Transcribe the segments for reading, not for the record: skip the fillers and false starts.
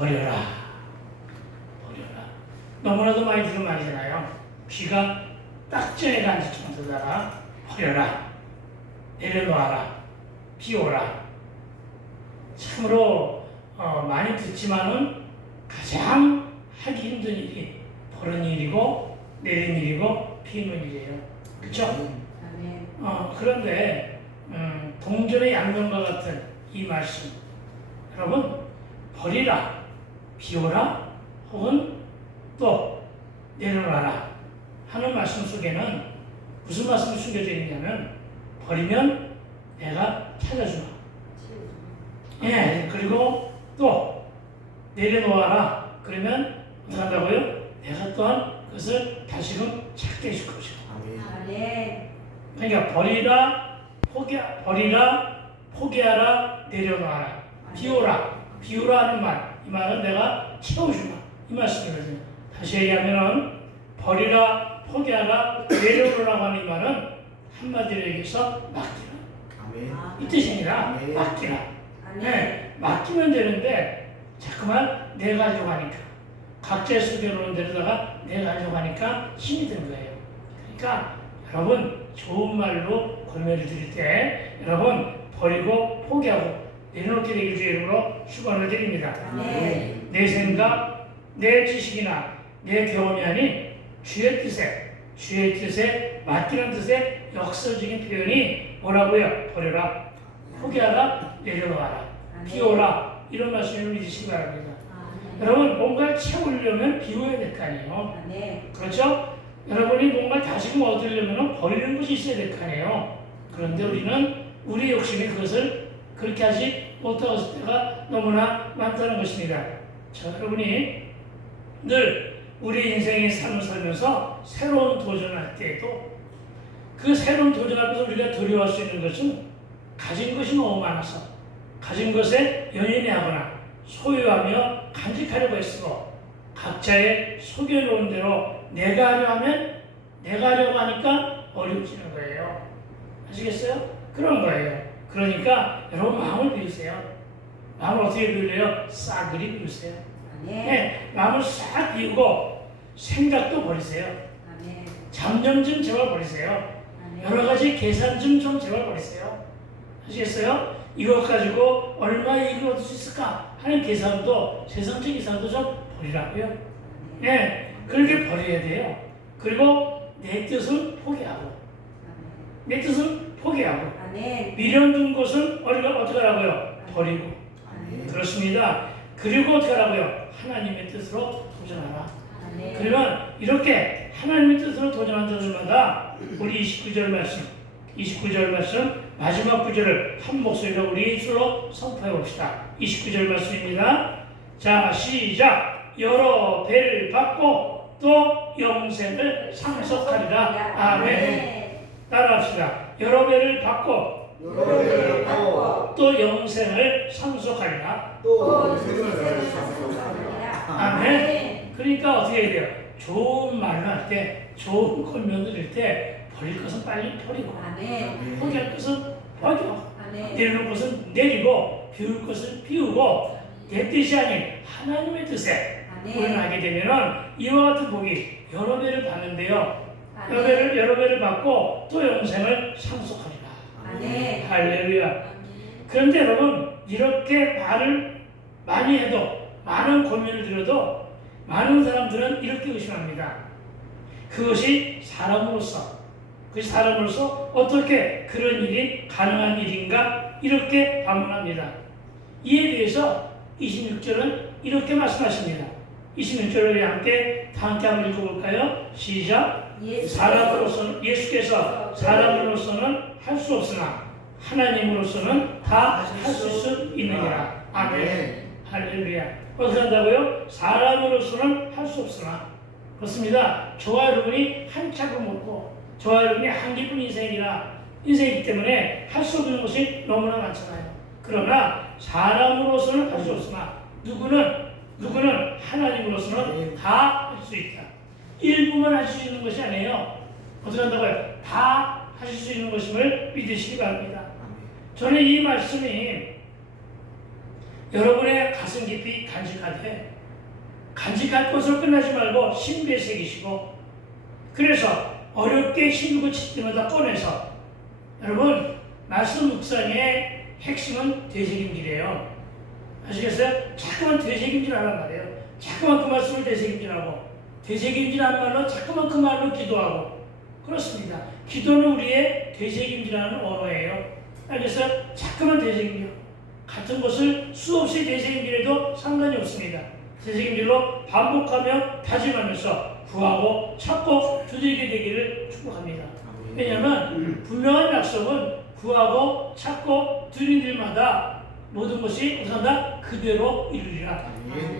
버려라. 버려라. 너무나도 많이 들은 말이잖아요. 귀가 딱정에 앉을 정도다라. 버려라. 내려놓아라. 비워라. 참으로 많이 듣지만은 가장 하기 힘든 일이 버리는 일이고 내리는 일이고 비우는 일이에요. 그렇죠? 그런데 동전의 양면과 같은 이 말씀, 여러분 버리라, 비워라, 혹은 또 내려놔라 하는 말씀 속에는 무슨 말씀이 숨겨져 있냐면 버리면 내가 찾아주마. 예, 그리고 또 내려놓아라. 그러면 어떻게 한다고요? 내가 또한 그것을 다시금 찾게 해줄 것이고. 그러니까 버리라, 포기하라, 내려놔라, 비우라 하는 말, 이 말은 내가 채워주마, 이 말씀이거든요. 다시 얘기하면은 버리라, 포기하라, 내려놓으라고 하는 이 말은 한마디로 얘기해서 맡기라, 이 뜻입니다. 맡기라. 네, 맡기면 되는데 자꾸만 내가 하려고 하니까, 각자의 소견으로 데려다가 내가 하려고 하니까 힘이 드는 거예요. 그러니까 여러분 좋은 말로 권면을 드릴 때 여러분 버리고 포기하고 내려놓게 되길 주의 이름으로 축원을 드립니다. 내 생각, 내 지식이나 내 경험이 아닌 주의 뜻에 맡기는 뜻의 역설적인 표현이 뭐라고요? 버려라, 포기하라, 내려놓아라, 비워라, 이런 말씀을 믿으시기 바랍니다. 여러분 뭔가를 채우려면 비워야 될 거 아니에요. 그렇죠? 여러분이 뭔가를 다시금 얻으려면 버리는 것이 있어야 될 거 아니에요. 그런데 우리는 우리 욕심이 그것을 그렇게 하지 못할 때가 너무나 많다는 것입니다. 자, 여러분이 늘 우리 인생의 삶을 살면서 새로운 도전할 때에도 그 새로운 도전 앞에서 우리가 두려워할 수 있는 것은 가진 것이 너무 많아서 가진 것에 연연해하거나 소유하며 간직하려고 했으고 각자의 소견로운 대로 내가 하려고 하니까 어려워지는 거예요. 아시겠어요? 그런 거예요. 그러니까 여러분 마음을 비우세요. 마음을 어떻게 비우래요? 싸그리 비우세요. 네, 마음을 싹 비우고 생각도 버리세요. 잡념 좀 제발 버리세요. 여러 가지 계산 좀 제발 버리세요. 아시겠어요? 이것 가지고 얼마의 이익을 얻을 수 있을까 하는 계산도, 세상적 계산도 좀 버리라고요. 네, 그렇게 버려야 돼요. 그리고 내 뜻은 포기하고, 미련 둔 것은 어떻게 하라고요? 버리고. 그렇습니다. 그리고 어떻게 하라고요? 하나님의 뜻으로 도전하라. 그러면 이렇게 하나님의 뜻으로 도전한 자들마다 우리 29절 말씀 마지막 구절을 한 목소리로 우리 입술로 선포해 봅시다. 29절 말씀입니다. 자, 시작. 여러 배를 받고 또 영생을 상속하리라. 아멘. 따라합시다. 여러 배를 받고 또 영생을 상속하리라. 아멘. 그러니까 어떻게 해야 돼요? 좋은 말을 할 때, 좋은 권면을 할 때 버릴 것은 빨리 버리고, 포기할 것은 포기하고, 내려놓을 것은 내리고, 비울 것은 비우고, 내 뜻이 아닌 하나님의 뜻에 구원하게 되면은 이와 같은 복이 여러 배를 받는데요. 여러 배를 받고 또 영생을 상속하리라. 할렐루야. 그런데 여러분 이렇게 말을 많이 해도, 많은 고민을 들어도 많은 사람들은 이렇게 의심합니다. 그것이 사람으로서 어떻게 그런 일이 가능한 일인가 이렇게 반문합니다. 이에 대해서 26절은 이렇게 말씀하십니다. 26절을 함께 한번 읽어볼까요? 시작. 예수께서 사람으로서는 할 수 없으나 하나님으로서는 다 하실 수 있느니라. 아멘. 할렐루야. 어떻게 한다고요? 사람으로서는 할 수 없으나, 그렇습니다. 저와 여러분이 한 짝을 먹고 저와 여러분이 한 기쁜 인생이기 때문에 할 수 없는 것이 너무나 많잖아요. 그러나 사람으로서는 할 수 없으나 누구는 하나님으로서는 다 할 수 있다. 일부만 할 수 있는 것이 아니에요. 어떻게 한다고요? 다 하실 수 있는 것임을 믿으시기 바랍니다. 저는 이 말씀이 여러분의 가슴 깊이 간직하되 간직할 것으로 끝나지 말고 신비에 새기시고 그래서 어렵게 힘들고 칠 때마다 꺼내서 여러분 말씀 묵상의 핵심은 되새김질이에요. 아시겠어요? 자꾸만 되새김질하란 말이에요. 자꾸만 그 말씀을 되새김질하고 되새김질하는 말로 자꾸만 그 말로 기도하고 그렇습니다. 기도는 우리의 되새김질하는 언어예요. 알겠어요? 자꾸만 되새김질 같은 것을 수없이 되새김질해도 상관이 없습니다. 되새김질로 반복하며 다짐하면서 구하고 찾고 두들게 되기를 축복합니다. 왜냐하면 분명한 약속은 구하고 찾고 드린 일마다 모든 것이 우선 다 그대로 이루리라.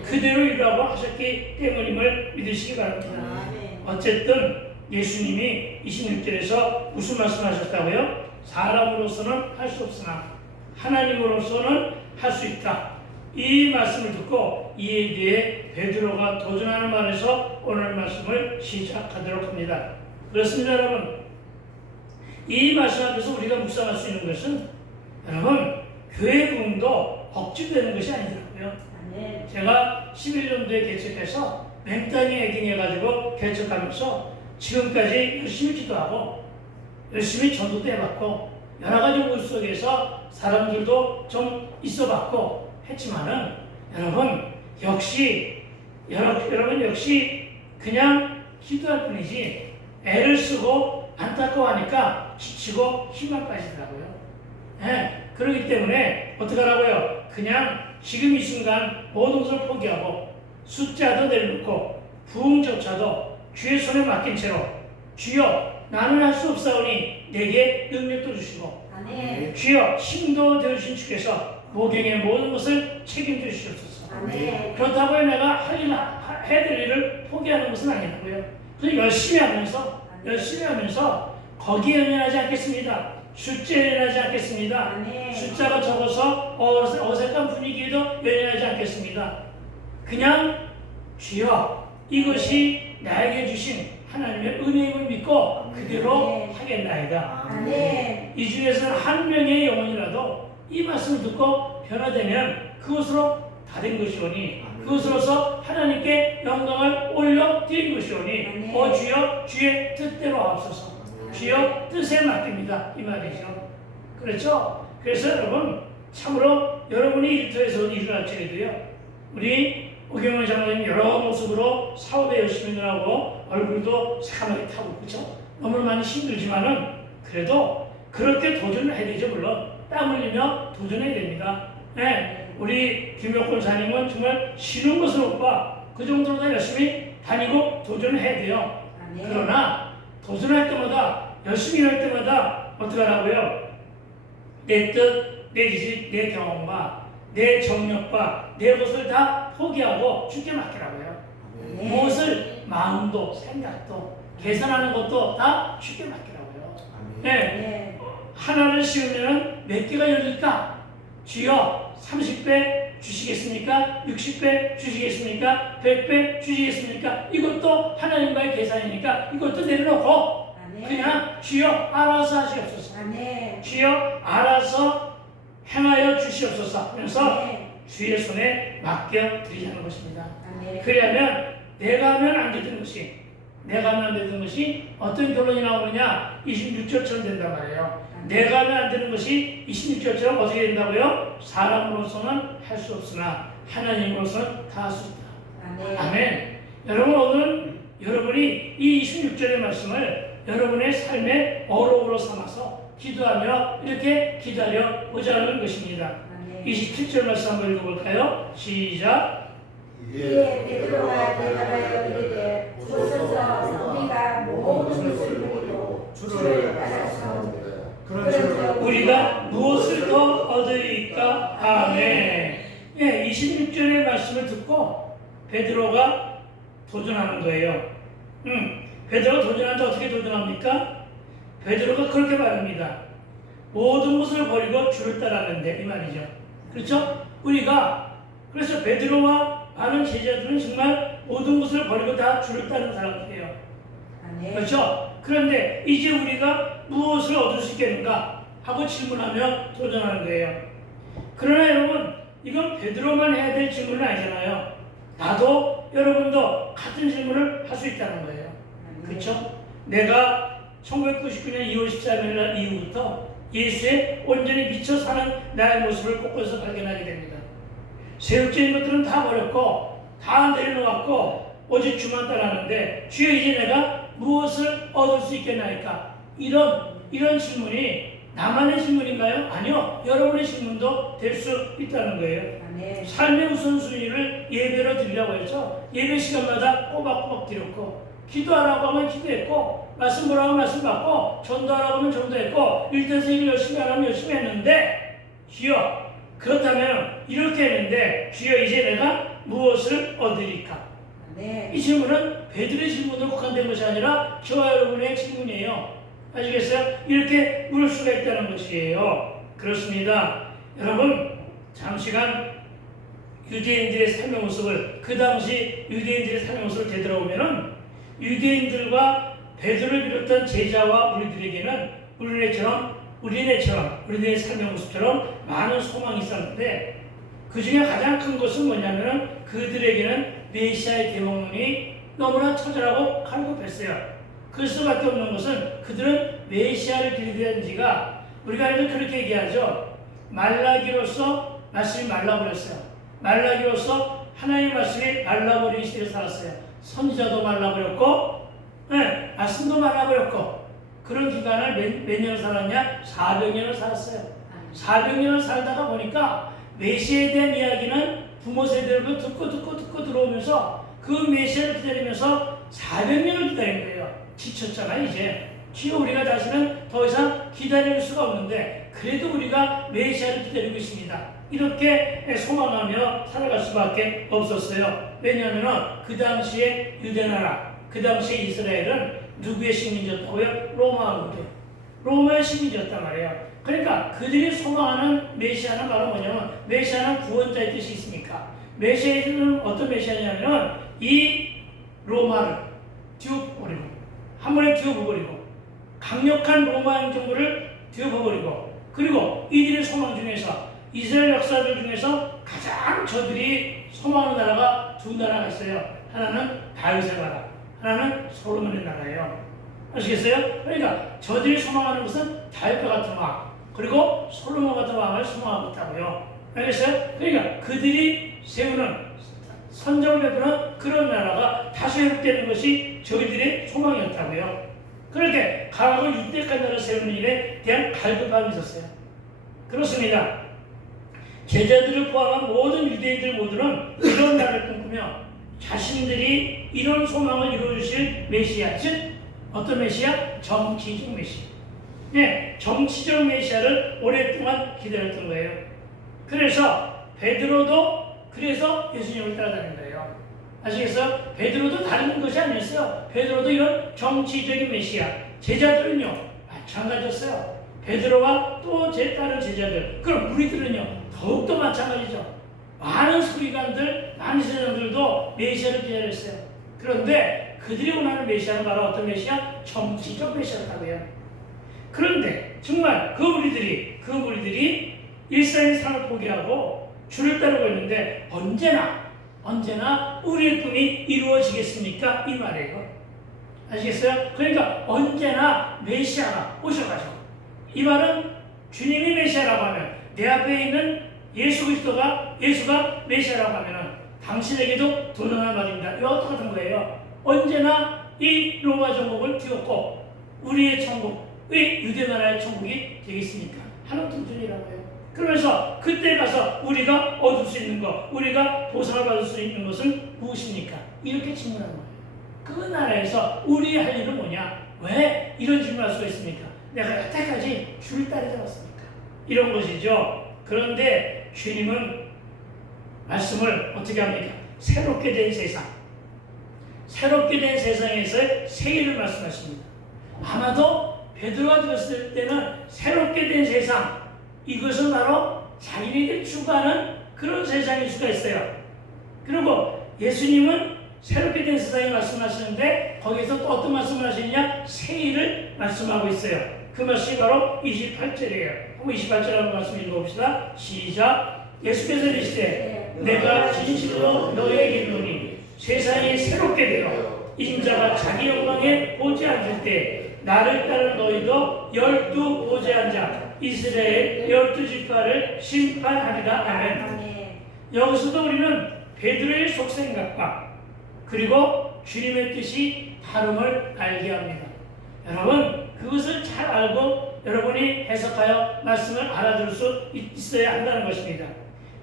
그대로 이루라고 하셨기 때문임을 믿으시기 바랍니다. 어쨌든 예수님이 26절에서 무슨 말씀하셨다고요? 사람으로서는 할 수 없으나 하나님으로서는 할 수 있다. 이 말씀을 듣고 이에 대해 베드로가 도전하는 말에서 오늘 말씀을 시작하도록 합니다. 그렇습니다, 여러분. 이 말씀 앞에서 우리가 묵상할 수 있는 것은 여러분 교회 부흥도 억지되는 것이 아니더라고요. 제가 11년도에 개척해서 맹땅에 애깅해가지고 개척하면서 지금까지 열심히 기도하고 열심히 전도도 해봤고 여러 가지 물 속에서 사람들도 좀 있어봤고 했지만은 여러분 역시 그냥 기도할 뿐이지 애를 쓰고 안타까워하니까 지치고 힘만 빠지더라고요. 그렇기 때문에 어떡하라고요? 그냥 지금 이 순간 모든 것을 포기하고 숫자도 내려놓고 부흥조차도 주의 손에 맡긴 채로 주여 나는 할 수 없사오니 내게 능력도 주시고 주여 힘도 되어주신 주께서 모경의 모든 것을 책임져 주시옵소서. 그렇다고 내가 해야 될 일을 포기하는 것은 아니라고요. 그래서 열심히 하면서 거기에 연연하지 않겠습니다. 숫자에 연연하지 않겠습니다. 숫자가 적어서 어색한 분위기에도 연연하지 않겠습니다. 그냥 주여 이것이 나에게 주신 하나님의 은혜임을 믿고 그대로 하겠나이다. 이 중에서는 한 명의 영혼이라도 이 말씀을 듣고 변화되면 그것으로 다 된 것이오니 그것으로서 하나님께 영광을 올려드린 것이오니 주여 주의 뜻대로 하옵소서. 주여 뜻에 맡깁니다. 이 말이죠. 그렇죠? 그래서 여러분 참으로 여러분이 일터에서 일어날지라도요 우리 오경원 장로님 여러 모습으로 사업에 열심히 하고 얼굴도 새카맣게 타고 그렇죠? 너무 많이 힘들지만은 그래도 그렇게 도전을 해야 되죠. 물론 땀 흘리며 도전해야 됩니다. 우리 김혁권 사님은 정말 쉬는 것은 없고 그 정도로 다 열심히 다니고 도전을 해야 돼요. 그러나 도전할 때마다 열심히 할 때마다 어떻게 하라고요? 내 뜻, 내 지식, 내 경험과 내 정력과 내 것을 다 포기하고 주께 맡기라고요. 무엇을 마음도 생각도 계산하는 것도 다 주께 맡기라고요. 하나를 씌우면 몇 개가 열릴까? 주여 30배 주시겠습니까? 60배 주시겠습니까? 100배 주시겠습니까? 이것도 하나님과의 계산이니까 이것도 내려놓고 그냥 주여 알아서 하시옵소서. 주여 알아서 행하여 주시옵소서 하면서 주의 손에 맡겨드리자는 것입니다. 그러면 내가 하면 안 되는 것이 어떤 결론이 나오느냐? 26절처럼 된단 말이에요. 내가 하면 안 되는 것이 26절처럼 어떻게 된다고요? 사람으로서는 할 수 없으나 하나님으로서는 다 할 수 있다. 아멘. 여러분 오늘 여러분이 이 26절의 말씀을 여러분의 삶의 어록으로 삼아서 기도하며 이렇게 기다려 보자는 것입니다. 27절 말씀 한번 읽어볼까요? 시작. 이에 베드로가 대답하여 이르되 오소서 우리가 모든 것을 버리고 주를 따라서오리이다. 우리가 무엇을 더 얻으리까? 아멘. 26절의 말씀을 듣고 베드로가 도전하는 거예요. 베드로가 도전하는데 어떻게 도전합니까? 베드로가 그렇게 말합니다. 모든 것을 버리고 주를 따랐는데 이 말이죠. 그렇죠? 그래서 베드로와 많은 제자들은 정말 모든 것을 버리고 다 주를 따르는 사람들이에요. 그렇죠? 그런데 이제 우리가 무엇을 얻을 수 있겠는가 하고 질문하며 도전하는 거예요. 그러나 여러분 이건 베드로만 해야 될 질문은 아니잖아요. 나도 여러분도 같은 질문을 할 수 있다는 거예요. 그렇죠? 내가 1999년 2월 14일 날 이후부터 예수에 온전히 미쳐 사는 나의 모습을 곳곳에서 발견하게 됩니다. 세속적인 것들은 다 버렸고 다 내려놓았고 오직 주만 따라하는데 주여 이제 내가 무엇을 얻을 수 있겠나이까? 이런 질문이 나만의 질문인가요? 아니요. 여러분의 질문도 될 수 있다는 거예요. 아멘. 삶의 우선순위를 예배로 드리라고 했죠. 예배 시간마다 꼬박꼬박 드렸고 기도하라고 하면 기도했고 말씀 보라고 하면 말씀 받고 전도하라고 하면 전도했고 일대에서 일 열심히 하라면 열심히 했는데 주여 그렇다면 이렇게 했는데 주여 이제 내가 무엇을 얻으리까? 아멘. 이 질문은 베드로의 질문으로 국한된 것이 아니라 저와 여러분의 질문이에요. 아시겠어요? 이렇게 물을 수가 있다는 것이에요. 그렇습니다. 여러분 잠시간 유대인들의 삶의 모습을 그 당시 유대인들의 삶의 모습을 되돌아보면은 유대인들과 베드로를 비롯한 제자와 우리들에게는 우리네의 삶의 모습처럼 많은 소망이 있었는데 그 중에 가장 큰 것은 뭐냐면은 그들에게는 메시아의 대목론이 너무나 처절하고 갈급했어요. 그럴 수밖에 없는 것은 그들은 메시아를 기대한 지가 우리가 알면 그렇게 얘기하죠. 말라기로서 말씀이 말라버렸어요. 말라기로서 하나님의 말씀이 말라버린 시대에 살았어요. 선지자도 말라버렸고 말씀도 말라버렸고 그런 기간을 몇 년을 살았냐? 400년을 살았어요. 400년을 살다가 보니까 메시아에 대한 이야기는 부모 세대로 듣고 들어오면서 그 메시아를 기다리면서 400년을 기다린 거예요. 지쳤잖아요 이제. 주여 우리가 다시는 더 이상 기다릴 수가 없는데 그래도 우리가 메시아를 기다리고 있습니다. 이렇게 소망하며 살아갈 수밖에 없었어요. 왜냐하면 그 당시에 유대나라, 그 당시에 이스라엘은 누구의 식민지였다고요? 로마의 식민지였단 말이에요. 그러니까 그들이 소망하는 메시아는 바로 뭐냐면 메시아는 구원자의 뜻이 있으니까 메시아는 어떤 메시아냐면 이 로마를 뒤엎어버리고 한 번에 뒤엎어버리고 강력한 로마 행정부를 뒤엎어버리고 그리고 이들의 소망 중에서 이스라엘 역사들 중에서 가장 저들이 소망하는 나라가 두 나라가 있어요. 하나는 다윗의 나라, 하나는 솔로몬의 나라예요. 아시겠어요? 그러니까 저들이 소망하는 것은 다윗과 같은 왕 그리고 솔로몬 같은 왕을 소망하고 있다고요. 알겠어요? 그러니까 그들이 세우는 선정을 베푸는 그런 나라가 다시 회복되는 것이 저희들의 소망이었다고요. 그렇게 강하고 유대한 나라를 세우는 일에 대한 갈급함이 있었어요. 그렇습니다. 제자들을 포함한 모든 유대인들 모두는 이런 나라를 꿈꾸며 자신들이 이런 소망을 이루어주실 메시아, 즉 어떤 메시아? 정치적 메시아. 네, 정치적 메시아를 오랫동안 기다렸던 거예요. 그래서 베드로도 그래서 예수님을 따라다닌 거예요. 아시겠어요? 베드로도 다른 것이 아니었어요. 베드로도 이런 정치적인 메시아. 제자들은요 마찬가지였어요. 베드로와 또 다른 제자들, 그럼 우리들은요 더욱더 마찬가지죠. 많은 서기관들, 많은 제자들도 메시아를 기다렸어요. 그런데 그들이 원하는 메시아는 바로 어떤 메시아? 정치적 메시아였다고요. 그런데 정말 그 무리들이 일상의 삶을 포기하고 주를 따르고 있는데 언제나 우리의 꿈이 이루어지겠습니까? 이 말이에요. 아시겠어요? 그러니까 언제나 메시아가 오셔가지고 이 말은 주님이 메시아라고 하면 내 앞에 있는 예수가 메시아라고 하면 당신에게도 도전할 말입니다. 이와 똑같은 거예요. 언제나 이 로마 정복을 뒤엎고 우리의 천국의 유대나라의 천국이 되겠습니까? 하는 도전이라고요. 그러면서 그때 가서 우리가 얻을 수 있는 것, 우리가 보상을 받을 수 있는 것은 무엇입니까? 이렇게 질문하는 거예요. 그 나라에서 우리 할 일은 뭐냐? 왜 이런 질문을 할 수가 있습니까? 내가 여태까지 주를 따르지 않았습니까? 이런 것이죠. 그런데 주님은 말씀을 어떻게 합니까? 새롭게 된 세상에서의 새 일을 말씀하십니다. 아마도 베드로가 들었을 때는 새롭게 된 세상, 이것은 바로 자기네들이 추구하는 그런 세상일 수가 있어요. 그리고 예수님은 새롭게 된 세상에 말씀하시는데 거기서 또 어떤 말씀을 하시느냐? 새 일을 말씀하고 있어요. 그 말씀이 바로 28절이에요. 한번 28절 한번 말씀 읽어봅시다. 시작. 예수께서 이르시되 내가 진실로 너희에게 이르노니 세상이 새롭게 되어 인자가 자기 영광에 보좌에 앉을 때 나를 따른 너희도 12 보좌에 앉아 이스라엘 12지파를 심판하리라. 아멘. 여기서도 우리는 베드로의 속생각과 그리고 주님의 뜻이 다름을 알게 합니다. 여러분 그것을 잘 알고 여러분이 해석하여 말씀을 알아들을 수 있어야 한다는 것입니다.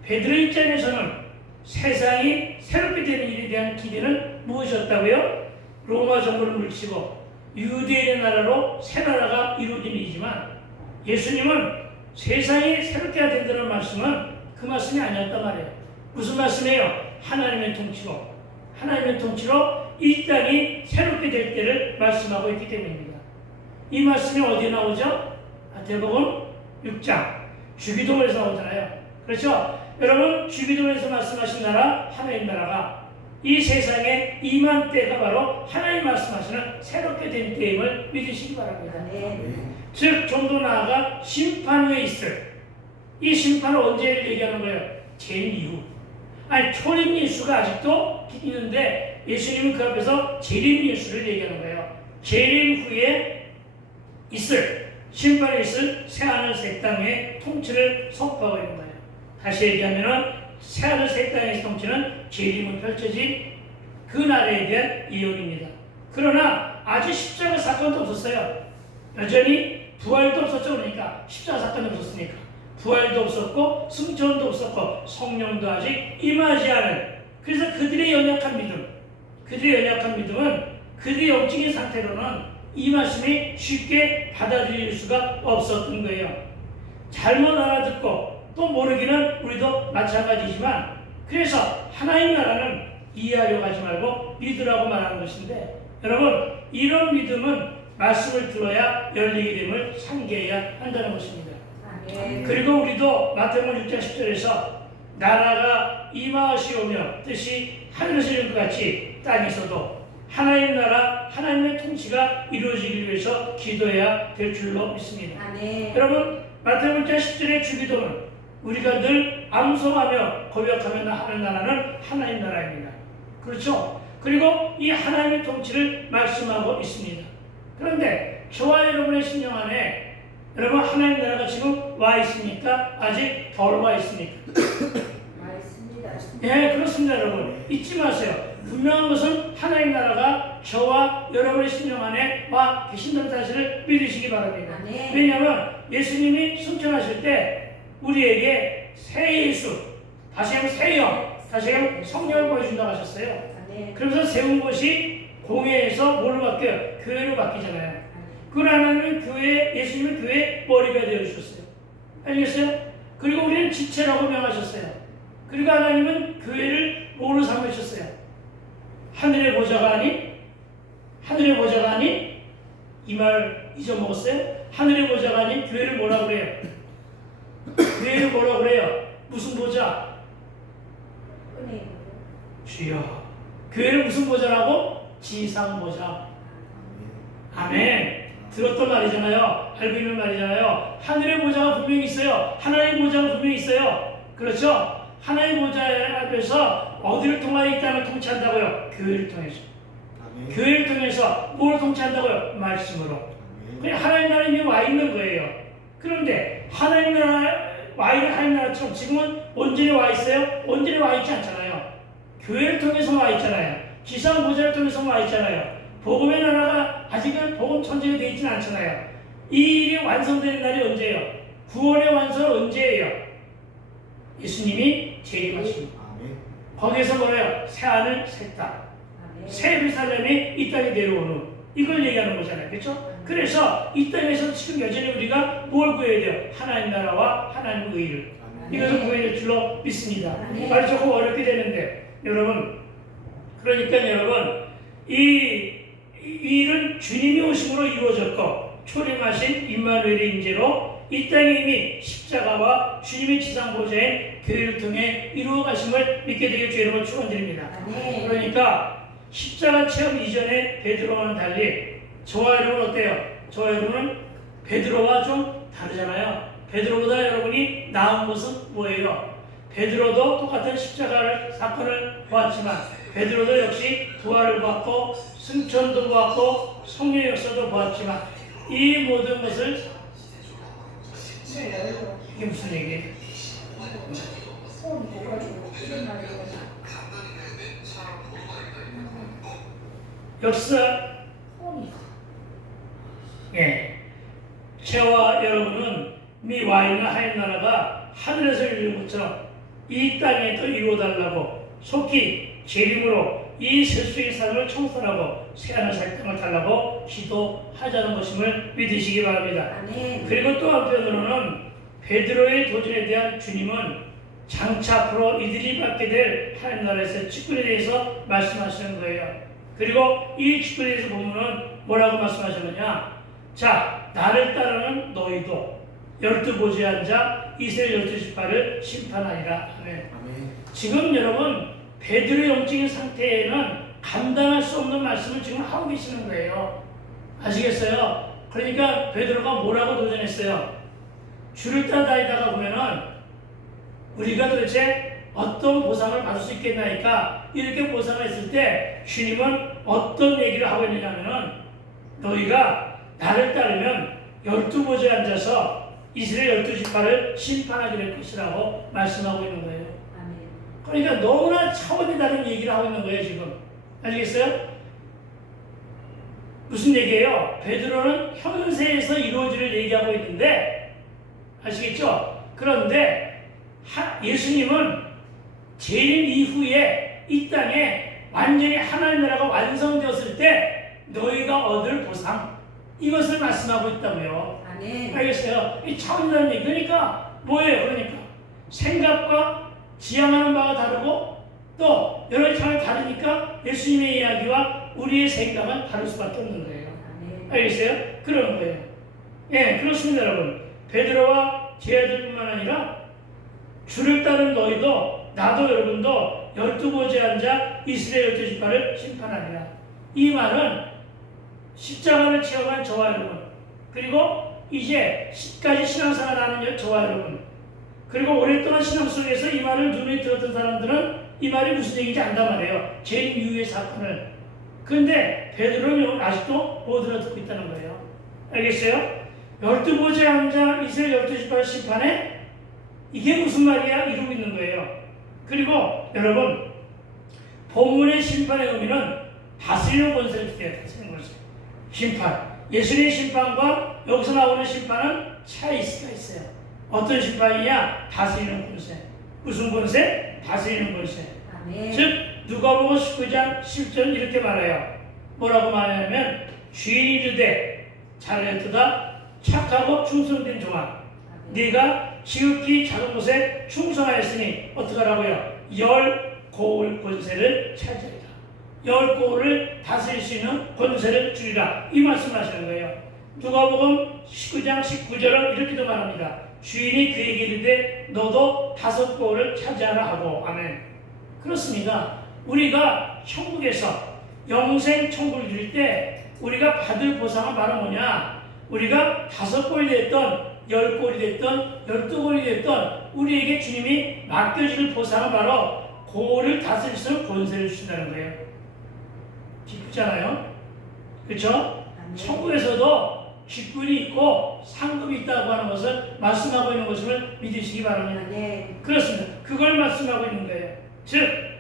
베드로 입장에서는 세상이 새롭게 되는 일에 대한 기대는 무엇이었다고요? 로마 정부를 물리치고 유대인의 나라로 새 나라가 이루어진 일이지만 예수님은 세상이 새롭게 된다는 말씀은 그 말씀이 아니었단 말이에요. 무슨 말씀이에요? 하나님의 통치로 이 땅이 새롭게 될 때를 말씀하고 있기 때문입니다. 이 말씀이 어디에 나오죠? 마태복음 6장 주기도문에서 나오잖아요. 그렇죠? 여러분 주기도문에서 말씀하신 나라 하나님 나라가 이 세상에 임한 때가 바로 하나님 말씀하시는 새롭게 된 때임을 믿으시기 바랍니다. 즉 좀 더 나아가 심판 후에 있을 이 심판은 언제 얘기하는 거예요? 재림 이후. 아니 초림 예수가 아직도 있는데 예수님은 그 앞에서 재림 예수를 얘기하는 거예요. 재림 후에 있을 심판에 있을 새하늘 새 땅의 통치를 선포하고 있는 거예요. 다시 얘기하면은 새하늘 새 땅의 통치는 재림을 펼쳐진 그 나라에 대한 예언입니다. 그러나 아직 십자가 사건도 없었어요. 여전히 부활도 없었죠. 그러니까 십자가 사건이 없었으니까 부활도 없었고 승천도 없었고 성령도 아직 임하지 않은, 그래서 그들의 연약한 믿음은 그들의 영적인 상태로는 이 말씀이 쉽게 받아들일 수가 없었던 거예요. 잘못 알아듣고 또 모르기는 우리도 마찬가지지만, 그래서 하나님 나라는 이해하려고 하지 말고 믿으라고 말하는 것인데, 여러분 이런 믿음은 말씀을 들어야 열리게 됨을 상기해야 한다는 것입니다. 그리고 우리도 마태복음 6장 10절에서 나라가 임하시오며 뜻이 하늘에서 이룬 것 같이 땅에서도 하나님 나라 하나님의 통치가 이루어지기 위해서 기도해야 될 줄로 믿습니다. 여러분 마태복음 6장 10절의 주기도는 우리가 늘 암송하며 고백하며 하는 나라는 하나님 나라입니다. 그렇죠? 그리고 이 하나님의 통치를 말씀하고 있습니다. 그런데 저와 여러분의 심령 안에 여러분 하나님 나라가 지금 와 있습니까? 아직 덜 와 있습니까? 와 있습니다. 네, 그렇습니다. 여러분 잊지 마세요. 분명한 것은 하나님 나라가 저와 여러분의 심령 안에 와 계신다는 사실을 믿으시기 바랍니다. 왜냐하면 예수님이 승천하실 때 우리에게 새 예수, 다시 한번 새 영, 다시 한번 성령을 보여준다고 하셨어요. 그러면서 세운 것이 공회에서 뭘로 바뀌어요? 교회로 바뀌잖아요. 그러나는 교회, 예수님은 교회의 머리가 되어주셨어요. 알겠어요? 그리고 우리는 지체라고 명하셨어요. 그리고 하나님은 교회를 뭐로 삼으셨어요? 하늘의 보좌가 아닌? 하늘의 보좌가 아닌? 이 말 잊어먹었어요? 하늘의 보좌가 아닌 교회를 뭐라 그래요? 교회를 뭐라 그래요? 무슨 보좌? 주여. 교회를 무슨 보좌라고? 지상 보좌. 아멘. 들었던 말이잖아요. 알고 있는 말이잖아요. 하늘의 보좌가 분명히 있어요. 하나님의 보좌가 분명히 있어요. 그렇죠? 하나님의 보좌 앞에서 어디를 통하여 이 땅을 통치한다고요? 교회를 통해서. 아멘. 교회를 통해서 뭘 통치한다고요? 말씀으로. 그냥 하나님 나라에 이미 와 있는 거예요. 그런데 하나님 나라 와 있는 하나님 나라처럼 지금은 온전히 와 있어요? 온전히 와 있지 않잖아요. 교회를 통해서 와 있잖아요. 지상 보좌를 통해서 와 있잖아요. 복음의 나라가 아직은 복음 천지가 되어 있지는 않잖아요. 이 일이 완성되는 날이 언제예요? 구원의 완성은 언제예요? 예수님이 재림하십니다. 거기에서 뭐래요? 새 하늘 새 땅, 새 예루살렘이 이 땅에 내려오는, 이걸 얘기하는 거잖아요. 그렇죠? 그래서 이 땅에서 지금 여전히 우리가 뭘 구해야 돼요? 하나님 나라와 하나님의 의를. 이것을 구해야 될 줄로 믿습니다. 말이 조금 어렵게 되는데 여러분, 그러니까 여러분 이 일은 주님이 오심으로 이루어졌고 초림하신 임마누엘의 임재로 이 땅에 이미 십자가와 주님의 지상 보좌인 교회를 통해 이루어 가심을 믿게 되길 주 여러분 축원드립니다. 그러니까 십자가 체험 이전에 베드로와는 달리 저와 여러분 어때요? 저와 여러분은 베드로와 좀 다르잖아요. 베드로보다 여러분이 나은 것은 뭐예요? 베드로도 똑같은 십자가를 사건을 보았지만 베드로도 역시 부활을 보았고 승천도 보았고 성령의 역사도 보았지만 이 모든 것을 이게 무슨 얘기예요? 손 보가지고 이런 말이구나. 역사 손이. 예. 저와 여러분은 미 와 있는 하나님 나라가 하늘에서 이루는 것처럼 이 땅에도 이루어달라고 속히 재림으로 이 세수의 삶을 청산하고 새하늘 새 땅을 달라고 기도하자는 것임을 믿으시기 바랍니다. 아멘. 그리고 또 한편으로는 베드로의 도전에 대한 주님은 장차 앞으로 이들이 받게 될 하나님 나라에서 직분에 대해서 말씀하시는 거예요. 그리고 이 직분에 대해서 보면은 뭐라고 말씀하셨느냐? 자, 나를 따르는 너희도 12보좌에 앉아 이스라엘 12지파를 심판하리라. 아멘. 지금 여러분 베드로의 영적인 상태에는 감당할 수 없는 말씀을 지금 하고 계시는 거예요. 아시겠어요? 그러니까 베드로가 뭐라고 도전했어요? 주를 따라다니다가 보면은 우리가 도대체 어떤 보상을 받을 수 있겠나니까 이렇게 보상을 했을 때 주님은 어떤 얘기를 하고 있느냐면은 너희가 나를 따르면 12보좌에 앉아서 이스라엘 12지파를 심판하게 될 것이라고 말씀하고 있는 거예요. 아멘. 그러니까 너무나 차원이 다른 얘기를 하고 있는 거예요, 지금. 아시겠어요? 무슨 얘기예요? 베드로는 현세에서 이루어질 얘기하고 있는데, 아시겠죠? 그런데 예수님은 재림 이후에 이 땅에 완전히 하나님 나라가 완성되었을 때 너희가 얻을 보상, 이것을 말씀하고 있다고요. 아멘. 알겠어요? 이 차원이 다른 얘기. 그러니까 뭐예요? 그러니까 생각과 지향하는 바가 다르고 또 여러 차원이 다르니까 예수님의 이야기와 우리의 생각은 다를 수밖에 없는 거예요. 아멘. 알겠어요? 그런 거예요. 예, 그렇습니다, 여러분. 베드로와 제 아들뿐만 아니라 주를 따른 너희도 나도 여러분도 12보좌에 앉아 이스라엘 12지파를 심판하리라. 이 말은 십자가를 체험한 저와 여러분, 그리고 이제 10까지 신앙생활 하는 저와 여러분, 그리고 오랫동안 신앙 속에서 이 말을 눈에 들었던 사람들은 이 말이 무슨 얘기인지 안단 말이에요. 재림 이후의 사건을. 그런데 베드로는 아직도 못 알아듣고 있다는 거예요. 알겠어요? 12보좌에 앉아 이스라엘 12지파 심판에 이게 무슨 말이야? 이러고 있는 거예요. 그리고 여러분, 본문의 심판의 의미는 다스리는 권세를 뜻해요. 다스리는 권세. 심판. 예수님의 심판과 여기서 나오는 심판은 차이가 있어요. 어떤 심판이냐? 다스리는 권세. 무슨 권세? 다스리는 권세. 아멘. 즉 누가복음 19장 10절 이렇게 말해요. 뭐라고 말하냐면 주인이 이르되 잘하였도다 착하고 충성된 종아, 네가 지극히 작은 곳에 충성하였으니 어떡하라고요? 10고을 권세를 차지하리라. 10고을을 다스릴 수 있는 권세를 주리라. 이 말씀하시는 거예요. 누가복음 19장 19절은 이렇게도 말합니다. 주인이 그에게 이르되 너도 5고을을 차지하라 하고. 아멘. 그렇습니다. 우리가 천국에서 영생 천국을 누릴 때 우리가 받을 보상은 바로 뭐냐? 우리가 5골이 됐던 10골이 됐던 12골이 됐던 우리에게 주님이 맡겨줄 보상은 바로 고을을 다스릴 수 있는 권세를 주신다는 거예요. 기쁘잖아요? 그렇죠? 천국에서도 직분이 있고 상급이 있다고 하는 것을 말씀하고 있는 것을 믿으시기 바랍니다. 네. 그렇습니다. 그걸 말씀하고 있는 거예요. 즉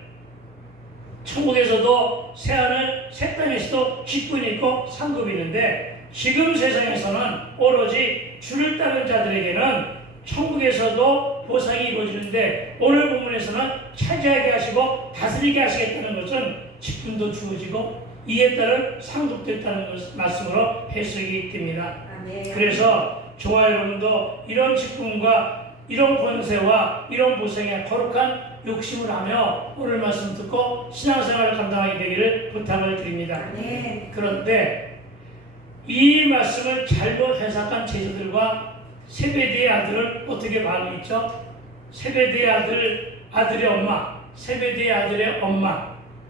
천국에서도 새하늘 새 땅에서도 직분이 있고 상급이 있는데 지금 세상에서는 오로지 주를 따르는 자들에게는 천국에서도 보상이 이루어지는데 오늘 본문에서는 차지하게 하시고 다스리게 하시겠다는 것은 직분도 주어지고 이에 따른 상급도 있다는 말씀으로 해석이 됩니다. 아멘. 그래서 저와 여러분도 이런 직분과 이런 권세와 이런 보상에 거룩한 욕심을 하며 오늘 말씀 듣고 신앙생활을 감당하게 되기를 부탁을 드립니다. 아멘. 그런데 이 말씀을 잘못 해석한 제자들과 세베대의 아들은 어떻게 반응했죠? 세베대의 아들의 엄마, 세베대의 아들의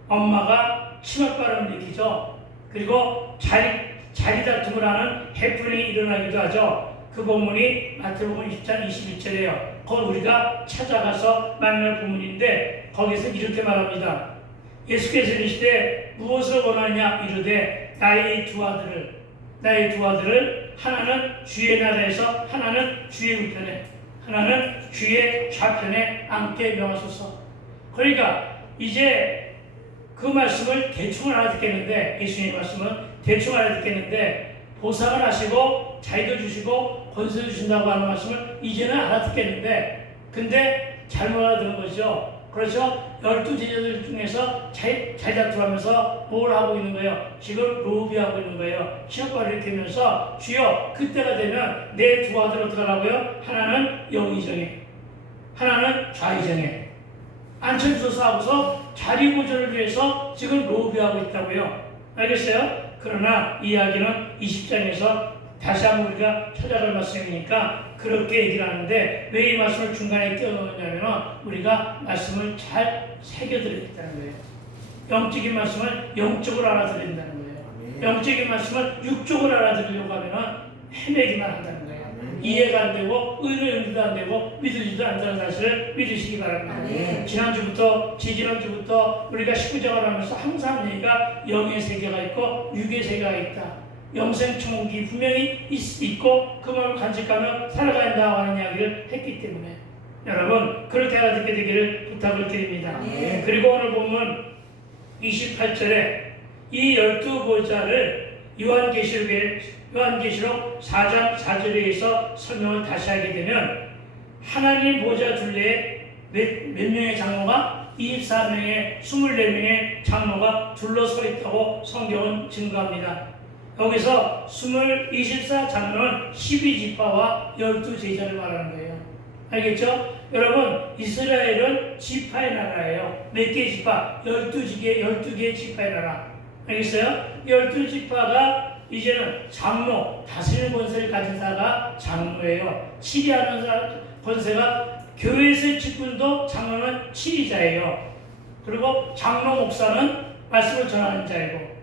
엄마가 치맛바람을 일으키죠. 그리고 자리 다툼을 하는 해프닝이 일어나기도 하죠. 그 본문이 마태복음 20장 21절이에요. 그걸 우리가 찾아가서 만날 부분인데 거기서 이렇게 말합니다. 예수께서 이르시되 무엇을 원하냐 이르되 나의 두 아들을 하나는 주의 나라에서 하나는 주의 우편에 하나는 주의 좌편에 앉게 명하소서. 그러니까 이제 그 말씀을 대충 알아듣겠는데, 예수님의 말씀은 대충 알아듣겠는데 보상을 하시고 자유도 주시고 권세 주신다고 하는 말씀을 이제는 알아듣겠는데, 근데 잘못 알아듣는 거죠. 그렇죠? 12제자들 중에서 자작투하면서 뭘 하고 있는 거예요? 지금 로비하고 있는 거예요. 시험관을 이렇게 하면서 주여 그때가 되면 내 두 아들 어떻게 하라고요? 하나는 영의정에 하나는 좌의정에 앉혀주소서 하고서 자리 보존을 위해서 지금 로비하고 있다고요. 알겠어요? 그러나 이야기는 20장에서 다시 한번 우리가 찾아갈 말씀이니까 그렇게 얘기를 하는데, 왜 이 말씀을 중간에 띄워넣느냐면 우리가 말씀을 잘 새겨드리겠다는 거예요. 영적인 말씀을 영적으로 알아들인다는 거예요. 영적인 말씀을 육적으로 알아들으려고 하면 헤매기만 한다는 거예요. 이해가 안 되고 의뢰도 안 되고 믿으지도 않다는 사실을 믿으시기 바랍니다. 지난주부터 지지난주부터 우리가 19장을 하면서 항상 얘기가 영의 세계가 있고 육의 세계가 있다. 영생천국이 분명히 있고 그 마음을 간직하며 살아가야 한다고 하는 이야기를 했기 때문에 여러분 그렇게 알아듣게 되기를 부탁을 드립니다. 그리고 오늘 보면 28절에 이 12보좌를 요한계시록 4장 4절에서 설명을 다시 하게 되면 하나님 보좌 둘레에 몇 명의 장로가 24명의 24명의 장로가 둘러서 있다고 성경은 증거합니다. 여기서 24장로는 12지파와 12제자를 말하는 거예요. 알겠죠? 여러분 이스라엘은 지파의 나라예요. 몇 개의 지파? 12개의 지파의 나라. 알겠어요? 12지파가 이제는 장로, 다스리는 권세를 가진 자가 장로예요. 치리하는 권세가 교회에서의 직분도 장로는 치리자예요. 그리고 장로 목사는 말씀을 전하는 자이고,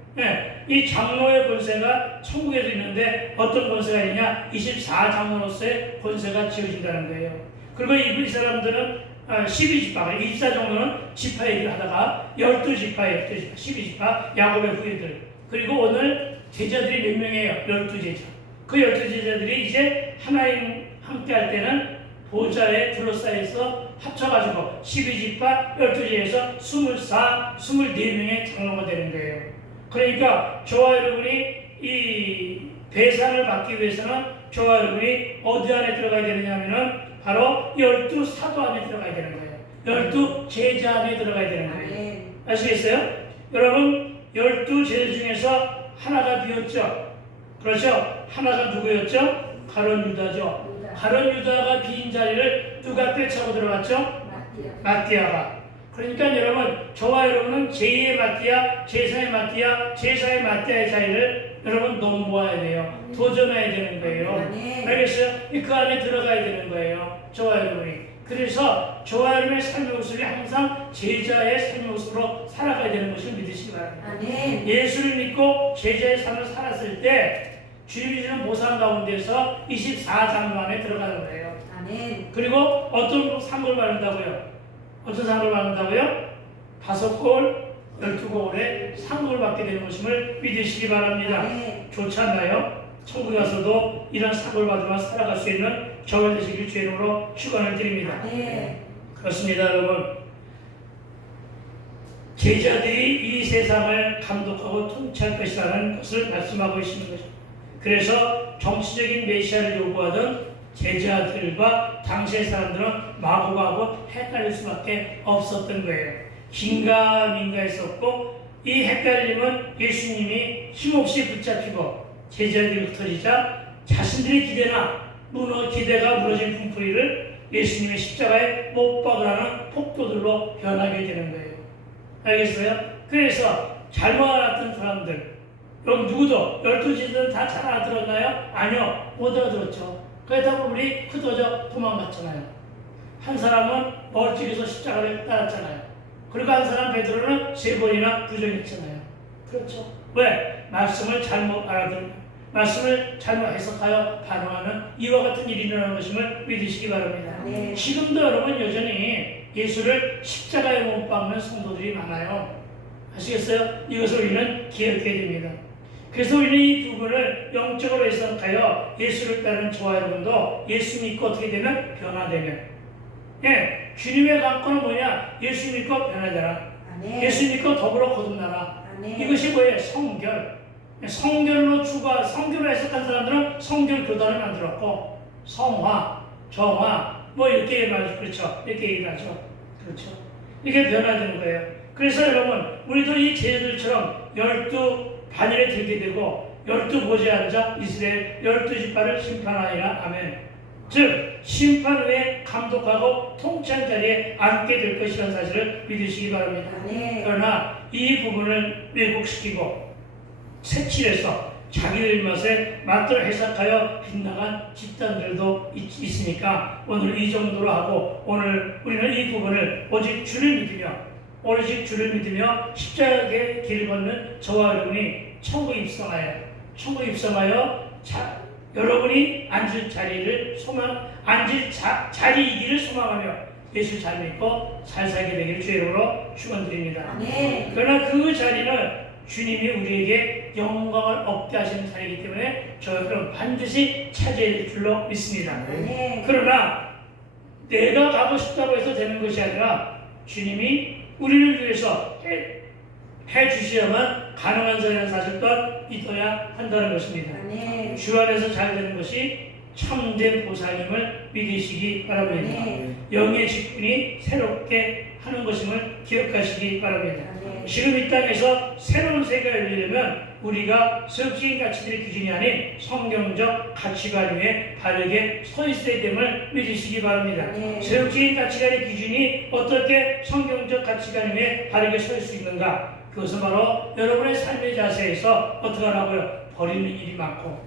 이 장로의 권세가 천국에도 있는데 어떤 권세가 있냐? 24장로로서의 권세가 지어진다는 거예요. 그리고 이 사람들은 12지파, 24정도는 지파 얘기를 하다가 12지파예요. 12지파, 야곱의 후예들. 그리고 오늘 제자들이 몇 명이에요? 12제자. 그 12제자들이 이제 하나님 함께 할 때는 보좌에 둘러싸여서 합쳐가지고 12지파 12제에서 24명의 장로가 되는 거예요. 그러니까 저와 여러분이 이 배상을 받기 위해서는 저와 여러분이 어디 안에 들어가야 되느냐 하면은 바로 12사도 안에 들어가야 되는 거예요. 12제자 안에 들어가야 되는 거예요. 아시겠어요? 여러분 12제자 중에서 하나가 비었죠. 그렇죠? 하나가 누구였죠? 가룟 유다죠. 가룟 유다가 빈 자리를 누가 꿰차고 들어갔죠? 마띠아가. 그러니까 여러분 저와 여러분은 제2의 마띠아, 제3의 마띠아, 제4의 마띠아의 자리를 여러분 넘보아야 돼요. 도전해야 되는 거예요. 알겠어요? 그 안에 들어가야 되는 거예요. 저와 여러분이. 그래서 저와 여러분의 삶의 모습이 항상 제자의 삶의 모습으로 살아가야 되는 것을 믿으시기 바랍니다. 예수를 믿고 제자의 삶을 살았을 때 주님이 주는 보상 가운데서 24장로 안에 들어가는 거예요. 그리고 어떤 상을 받는다고요? 어떤 상을 받는다고요? 5골, 12골의 상을 받게 되는 것임을 믿으시기 바랍니다. 좋지 않나요? 천국에 가서도 이런 상을 받으며 살아갈 수 있는 저와 되시길 주의 이름으로 축원을 드립니다. 그렇습니다, 여러분. 제자들이 이 세상을 감독하고 통치할 것이라는 것을 말씀하고 있는 거죠. 그래서 정치적인 메시아를 요구하던 제자들과 당시의 사람들은 마구마구 헷갈릴 수밖에 없었던 거예요. 긴가민가 했었고, 이 헷갈림은 예수님이 힘없이 붙잡히고 제자들이 흩어지자 자신들의 기대가 무너진 분풀이를 예수님의 십자가에 못 박으라는 폭도들로 변하게 되는 거예요. 알겠어요? 그래서 잘못 알았던 사람들, 여기 누구도 12제자들은 다 잘 알아들었나요? 아니요, 못 알아들었죠. 그러다 보니 우리 흩어져 도망갔잖아요. 한 사람은 멀찍이서 십자가를 따랐잖아요. 그리고 한 사람 베드로는 3번이나 부정했잖아요. 그렇죠? 왜? 말씀을 잘못 알아들으면, 말씀을 잘못 해석하여 반응하는 이와 같은 일이 일어나는 것임을 믿으시기 바랍니다. 네. 지금도 여러분 여전히 예수를 십자가에 못 박는 성도들이 많아요. 아시겠어요? 이것을 우리는 기억해야 됩니다. 그래서 우리는 이 부분을 영적으로 해석하여 예수를 따르는 저와 여러분도 예수 믿고 어떻게 되면 변화되면, 예, 주님의 관건은 뭐냐? 예수 믿고 변화되라. 아멘. 예수 믿고 더불어 거듭나라. 아멘. 이것이 뭐예요? 성결. 성결로 성결로 해석한 사람들은 성결 교단을 만들었고, 성화, 정화, 뭐 이렇게 말하죠. 그렇죠. 이렇게 얘기를 하죠. 그렇죠. 이게 변화되는 거예요. 그래서 여러분, 우리도 이 제자들처럼 12반열에 들게 되고 12보좌에 앉아 이스라엘 12지파를 심판하리라. 아멘. 즉 심판 후에 감독하고 통치한 자리에 앉게 될 것이라는 사실을 믿으시기 바랍니다. 아멘. 그러나 이 부분을 왜곡시키고 색칠해서 자기들 맛에 맞도록 해석하여 빗나간 집단들도 있으니까 오늘 이 정도로 하고, 오늘 우리는 이 부분을 오직 주를 믿으며 십자가의 길을 걷는 저와 여러분이 천국에 입성하여 여러분이 앉을 자리를 앉을 자리이기를 소망하며 예수 잘 믿고 잘 살게 되기를 주의 이름으로 축원드립니다. 아멘. 그러나 그 자리는 주님이 우리에게 영광을 얻게 하시는 자리이기 때문에 저희들은 반드시 차지해야 될 줄로 믿습니다. 아멘. 그러나 내가 가고 싶다고 해서 되는 것이 아니라 주님이 우리를 위해서 해 주시야만 가능한 자라는 사실 또한 믿어야 한다는 것입니다. 아멘. 주 안에서 잘 되는 것이 참된 보상임을 믿으시기 바랍니다. 아멘. 영의 직분이 새롭게 하는 것임을 기억하시기 바랍니다. 아멘. 지금 이 땅에서 새로운 세계가 열리려면 우리가 세속적인 가치들의 기준이 아닌 성경적 가치관 위에 바르게 서 있어야 됨을 믿으시기 바랍니다. 네. 세속적인 가치관의 기준이 어떻게 성경적 가치관 위에 바르게 설 수 있는가? 그것은 바로 여러분의 삶의 자세에서 어떻게 하라고요? 버리는 일이 많고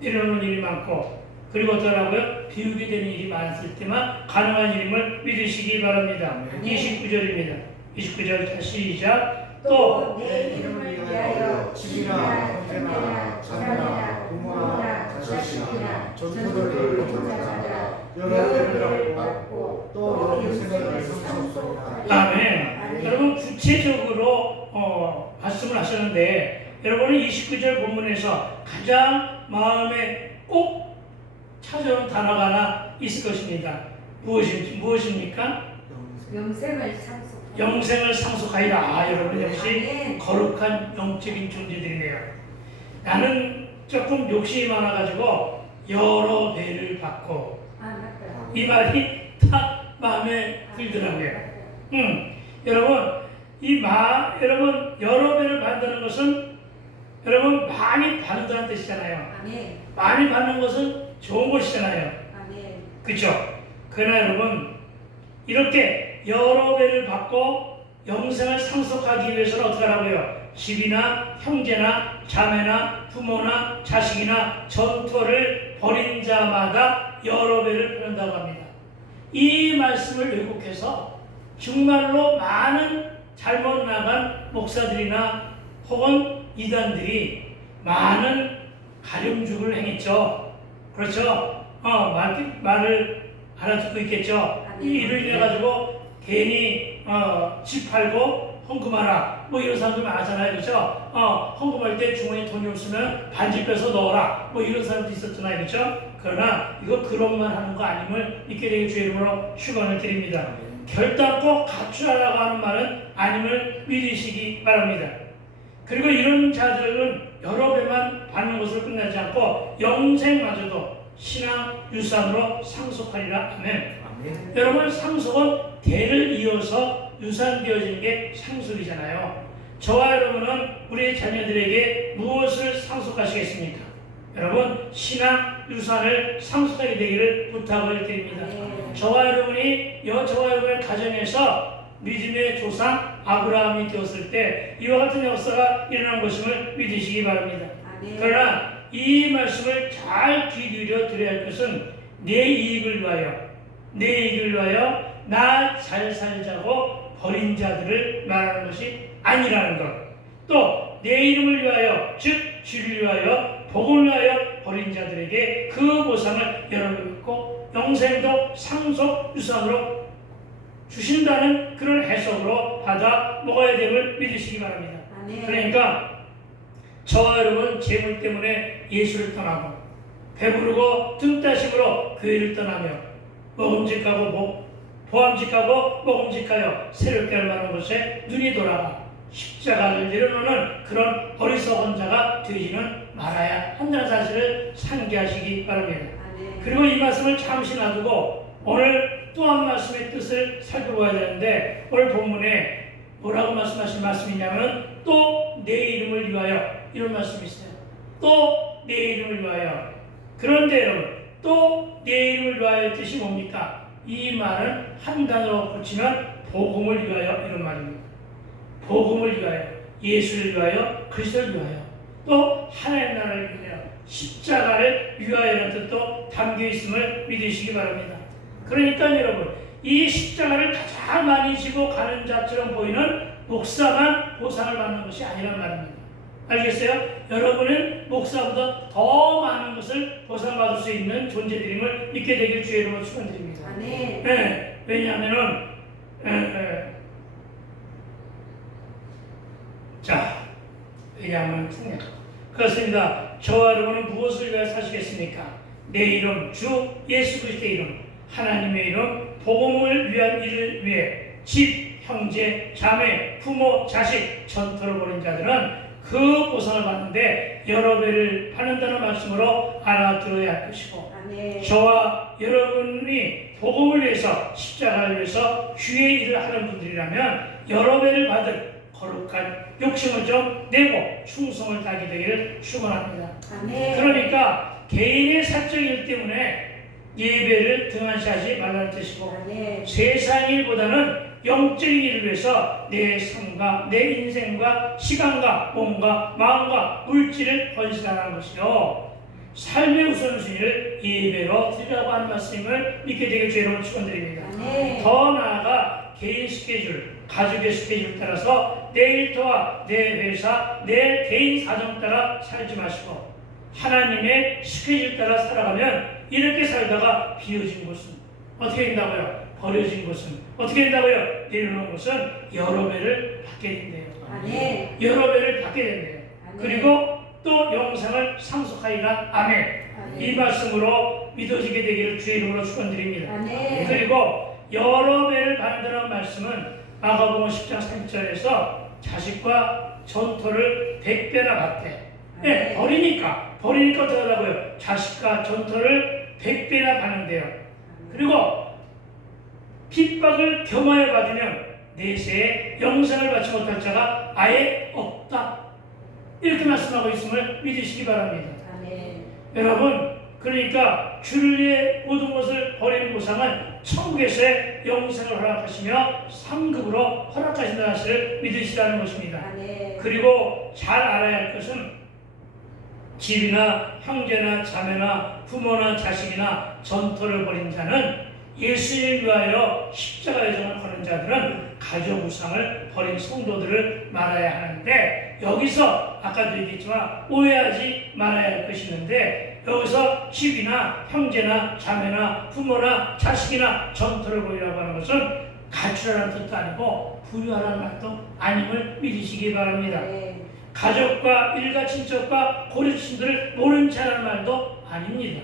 내려놓는 일이 많고, 그리고 어떻게 하라고요? 비우게 되는 일이 많을 때만 가능한 일임을 믿으시기 바랍니다. 네. 29절입니다. 29절 시작. 또 내 이름을 위하여 집이나 형제나 자녀나 부모나 자식이나 전토들을 찾아가라. 여러 배를 받고 또 영생을 성취하리라. 아멘. 여러분 구체적으로 말씀을 하셨는데, 여러분은 29절 본문에서 가장 마음에 꼭 찾아온 단어가 하나 있을 것입니다. 무엇입니까? 영생을 상속. 영생을 상속하리라. 아, 여러분 역시 아멘. 거룩한 영적인 존재들이네요. 나는 조금 욕심이 많아가지고 여러 배를 받고, 아, 맞다. 이 말이 딱 마음에 들더라고요. 여러분 여러분 여러 배를 받는 것은 여러분 많이 받는다는 뜻이잖아요. 아멘. 많이 받는 것은 좋은 것이잖아요. 아멘. 그렇죠? 그러나 여러분 이렇게 여러 배를 받고 영생을 상속하기 위해서는 어떻게 하라고요? 집이나 형제나 자매나 부모나 자식이나 전토를 벌인 자마다 여러 배를 받는다고 합니다. 이 말씀을 왜곡해서 정말로 많은 잘못 나간 목사들이나 혹은 이단들이 많은 가렴죽을 행했죠. 그렇죠? 말을 알아듣고 있겠죠. 이로 인해 가지고 괜히 집 팔고 헌금하라 뭐 이런 사람들 많잖아요. 그렇죠? 헌금할 때 주머니에 돈이 없으면 반지 빼서 넣어라 뭐 이런 사람도 있었잖아요. 그렇죠? 그러나 이거 그런만 하는 거 아님을 믿게 되게 주의 이름으로 축원을 드립니다. 결단코 갖추라고 하는 말은 아님을 믿으시기 바랍니다. 그리고 이런 자들은 여러 배만 받는 것으로 끝나지 않고 영생마저도 신앙 유산으로 상속하리라. 아멘. 여러분 상속은 대를 이어서 유산되어지는 게 상속이잖아요. 저와 여러분은 우리의 자녀들에게 무엇을 상속하시겠습니까? 여러분 신앙 유산을 상속하게 되기를 부탁을 드립니다. 저와 여러분의 가정에서 믿음의 조상 아브라함이 되었을 때 이와 같은 역사가 일어난 것임을 믿으시기 바랍니다. 그러나 이 말씀을 잘 귀 기울여 들어야 할 것은 내 이익을 위하여 나 잘 살자고 버린 자들을 말하는 것이 아니라는 것, 또 내 이름을 위하여 즉 주를 위하여 복음을 위하여 버린 자들에게 그 보상을 여러분고 영생도 상속 유산으로 주신다는 그런 해석으로 받아 먹어야 됨을 믿으시기 바랍니다. 그러니까 저와 여러분 재물 때문에 예수를 떠나고 배부르고 뜸따심으로 교회를 떠나며 먹음직하고 보암직하고 먹음직하여 새롭게 얼마나 곳에 눈이 돌아가 십자가를 내려놓는 그런 어리석은 자가 되지는 말아야 한다는 사실을 상기하시기 바랍니다. 그리고 이 말씀을 잠시 놔두고 오늘 또 한 말씀의 뜻을 살펴봐야 되는데 오늘 본문에 뭐라고 말씀하신 말씀이냐면 또 내 이름을 위하여 이런 말씀이 있어요. 또 내 이름을 위하여. 그런데 여러분 또 내 이름을 위하여 뜻이 뭡니까? 이 말은 한 단어로 붙이면 복음을 위하여 이런 말입니다. 복음을 위하여, 예수를 위하여, 그리스도를 위하여, 또 하나님 나라를 위하여, 십자가를 위하여라는 뜻도 담겨 있음을 믿으시기 바랍니다. 그러니까 여러분 이 십자가를 가장 많이 지고 가는 자처럼 보이는 목사만 보상을 받는 것이 아니란 말입니다. 알겠어요? 여러분은 목사보다 더 많은 것을 보상받을 수 있는 존재들임을 믿게 되길 주의 이름으로 축원드립니다. 네, 왜냐하면은 왜냐하면 그렇습니다. 저와 여러분은 무엇을 위하여 사시겠습니까? 내 이름 주 예수 그리스도의 이름 하나님의 이름 복음을 위한 일을 위해 집, 형제, 자매, 부모, 자식 전토를 벌인 자들은 그 보상을 받는데 여러 배를 받는다는 말씀으로 알아들어야 할 것이고 저와 여러분이 복음을 위해서 십자가를 위해서 주의 일을 하는 분들이라면 여러 배를 받을 거룩한 욕심을 좀 내고 충성을 다하게 되기를 축원합니다. 그러니까 개인의 사적 일 때문에 예배를 등한시하지 말라는 뜻이고 세상 일보다는 영적인 일을 위해서 내 삶과 내 인생과 시간과 몸과 마음과 물질을 헌신하는 것이요 삶의 우선순위를 예배로 드리라고 하는 말씀을 믿게 되길 주의 이름으로 축원드립니다. 더 나아가 개인 스케줄, 가족의 스케줄 따라서 내 일터와 내 회사, 내 개인 사정 따라 살지 마시고 하나님의 스케줄 따라 살아가면 이렇게 살다가 비어진 것은 어떻게 된다고요? 버려진 것은 어떻게 된다고요? 내려놓은 것은 여러 배를 받게 된대요. 여러 배를 받게 된대요. 그리고 또 영생을 상속하리라. 아멘. 이 말씀으로 믿어지게 되기를 주의 이름으로 축원드립니다. 그리고 여러 배를 받는다는 말씀은 마가복음 10장 3절에서 자식과 전토를 100배나 받대. 네, 버리니까 어떡하다고요? 자식과 전토를 100배나 받는데요. 그리고 핍박을 겸하여 받으면 내세에 영생을 받지 못할 자가 아예 없다. 이렇게 말씀하고 있음을 믿으시기 바랍니다. 여러분 그러니까 주를 위해 모든 것을 버리는 보상은 천국에서의 영생을 허락하시며 3급으로 허락하신다는 것을 믿으시라는 것입니다. 그리고 잘 알아야 할 것은 집이나 형제나 자매나 부모나 자식이나 전토를 벌인 자는 예수를 위하여 십자가 여정을 거는 자들은 가족 우상을 버린 성도들을 말아야 하는데 여기서 아까도 얘기했지만 오해하지 말아야 할 것이 있는데 여기서 집이나 형제나 자매나 부모나 자식이나 전토를 벌이라고 하는 것은 갖추라는 뜻도 아니고 부유하라는 말도 아님을 믿으시기 바랍니다. 가족과 일가 친척과 고려친들을 모른 채라는 말도 아닙니다.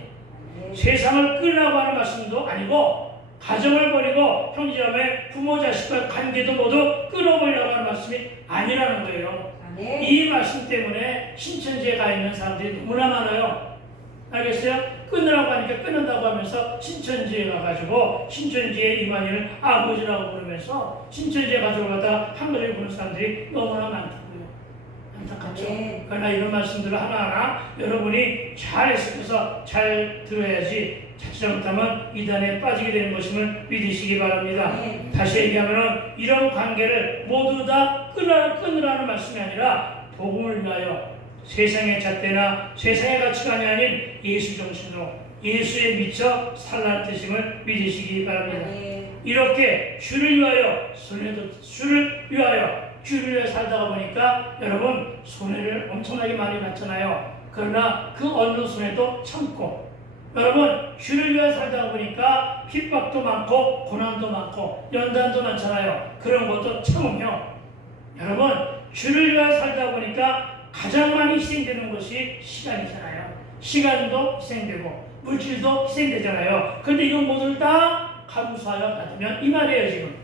세상을 끊으라고 하는 말씀도 아니고 가정을 버리고 형제자매 부모 자식과 관계도 모두 끊어버리라고 하는 말씀이 아니라는 거예요. 이 말씀 때문에 신천지에 가 있는 사람들이 너무나 많아요. 알겠어요? 끊으라고 하니까 끊는다고 하면서 신천지에 가가지고 신천지의 이만희를 아버지라고 부르면서 신천지에 가지고 가다 한글을 부르는 사람들이 너무나 많다고요. 안타깝죠? 그러나 이런 말씀들을 하나하나 여러분이 잘 해석해서 잘 들어야지 자칫 잘못하면 이단에 빠지게 되는 것임을 믿으시기 바랍니다. 다시 얘기하면 이런 관계를 모두 다 끊으라는 말씀이 아니라 복음을 위하여 세상의 잣대나 세상의 가치관이 아닌 예수 정신으로 예수에 미쳐 살라는 뜻임을 믿으시기 바랍니다. 이렇게 주를 위하여 주를 위하여 살다가 보니까 여러분 손해를 엄청나게 많이 받잖아요. 그러나 그 어느 순에도 참고. 여러분, 주를 위해 살다 보니까 핍박도 많고 고난도 많고 연단도 많잖아요. 그런 것도 참으며, 여러분, 주를 위해 살다 보니까 가장 많이 희생되는 것이 시간이잖아요. 시간도 희생되고 물질도 희생되잖아요. 그런데 이건 모두 다 감수하여 받으면 이 말이에요. 지금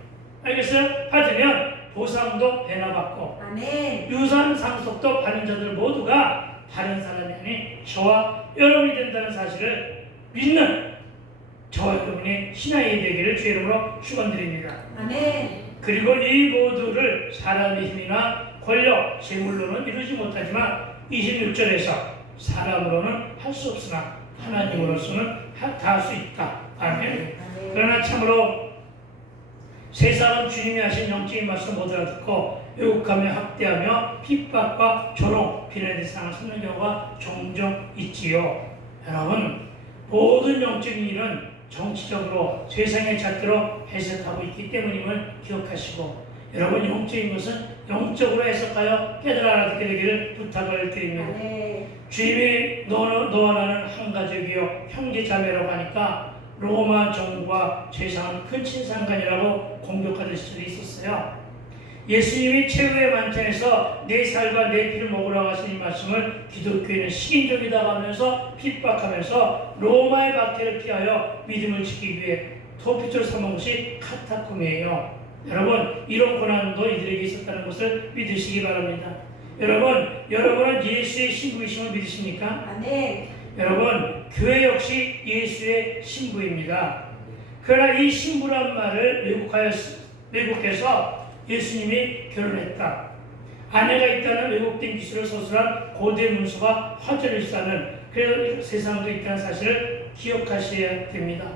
알겠어요? 받으면 보상도 배나 받고 아멘. 유산 상속도 받는 자들 모두가 다른 사람이 아닌 저와 여러분이 된다는 사실을 믿는 저와 여러분의 신앙이 되기를 주의 이름으로 축원드립니다. 아멘. 그리고 이 모두를 사람의 힘이나 권력, 재물로는 이루지 못하지만 26절에서 사람으로는 할 수 없으나 하나님으로서는 다 할 수 있다. 아멘. 그러나 참으로 세상은 주님이 하신 영적인 말씀 못 알아듣고 왜곡하며 학대하며 핍박과 조롱, 비난의 대상을 삼는 경우가 종종 있지요. 여러분, 모든 영적인 일은 정치적으로 세상의 잣대로 해석하고 있기 때문임을 기억하시고, 여러분, 영적인 것은 영적으로 해석하여 깨달아 알아듣게 되기를 부탁을 드립니다. 주님이 너와 나는 한 가족이요 형제 자매라고 하니까 로마 정부와 세상은 큰 친상간이라고 공격하던 시절이 있었어요. 예수님이 최후의 만찬에서 내 살과 내 피를 먹으라고 하신 이 말씀을 기독교인은 식인종이다 하면서 핍박하면서 로마의 박해를 피하여 믿음을 지키기 위해 도피처로 삼은 것이 카타콤이에요. 여러분, 이런 고난도 이들에게 있었다는 것을 믿으시기 바랍니다. 여러분은 예수의 신부이심을 믿으십니까? 아멘. 여러분, 교회 역시 예수의 신부입니다. 그러나 이 신부란 말을 왜곡해서 예수님이 결혼했다, 아내가 있다는 왜곡된 기술을 서술한 고대 문서가 화제를 쌓는 그래서 세상도 있다는 사실을 기억하셔야 됩니다.